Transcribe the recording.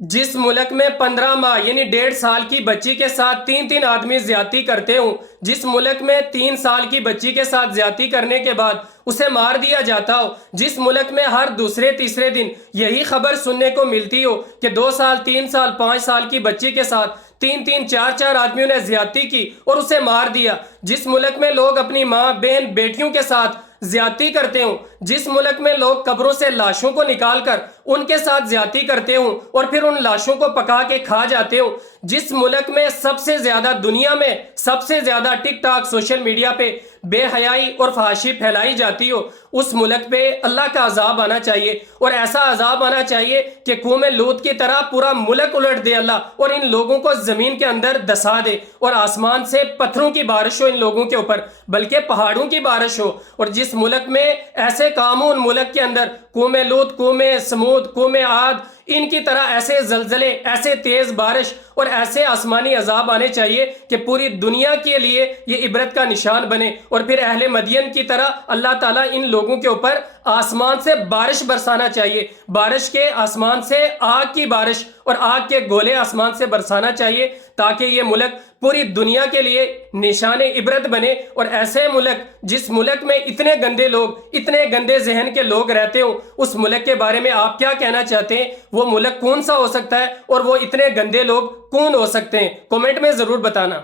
جس ملک میں 15 ماہ یعنی 1.5 سال کی بچی کے ساتھ 3 آدمی زیادتی کرتے ہوں، جس ملک میں 3 سال کی بچی کے ساتھ زیادتی کرنے کے بعد اسے مار دیا جاتا ہو، جس ملک میں ہر دوسرے تیسرے دن یہی خبر سننے کو ملتی ہو کہ 2 سال 3 سال 5 سال کی بچی کے ساتھ 4 آدمیوں نے زیادتی کی اور اسے مار دیا، جس ملک میں لوگ اپنی ماں بہن بیٹیوں کے ساتھ زیادتی کرتے ہوں، جس ملک میں لوگ قبروں سے لاشوں کو نکال کر ان کے ساتھ زیادتی کرتے ہوں اور پھر ان لاشوں کو پکا کے کھا جاتے ہوں، جس ملک میں سب سے زیادہ دنیا میں سب سے زیادہ ٹک ٹاک سوشل میڈیا پہ بے حیائی اور فحاشی پھیلائی جاتی ہو، اس ملک پہ اللہ کا عذاب آنا چاہیے، اور ایسا عذاب آنا چاہیے کہ قوم لوط کی طرح پورا ملک الٹ دے اللہ اور ان لوگوں کو زمین کے اندر دسا دے، اور آسمان سے پتھروں کی بارش ہو ان لوگوں کے اوپر، بلکہ پہاڑوں کی بارش ہو۔ اور جس ملک میں ایسے کام ہو، ان ملک کے اندر قوم لوط، قوم سمود، قوم عاد، ان کی طرح ایسے زلزلے، ایسے تیز بارش اور ایسے آسمانی عذاب آنے چاہیے کہ پوری دنیا کے لیے یہ عبرت کا نشان بنے، اور پھر اہل مدین کی طرح اللہ تعالیٰ ان لوگوں کے اوپر آسمان سے بارش برسانا چاہیے، بارش کے آسمان سے آگ کی بارش اور آگ کے گولے آسمان سے برسانا چاہیے، تاکہ یہ ملک پوری دنیا کے لیے نشان عبرت بنے۔ اور ایسے ملک، جس ملک میں اتنے گندے لوگ، اتنے گندے ذہن کے لوگ رہتے ہوں، اس ملک کے بارے میں آپ کیا کہنا چاہتے ہیں؟ وہ ملک کون سا ہو سکتا ہے اور وہ اتنے گندے لوگ کون ہو سکتے ہیں؟ کمنٹ میں ضرور بتانا۔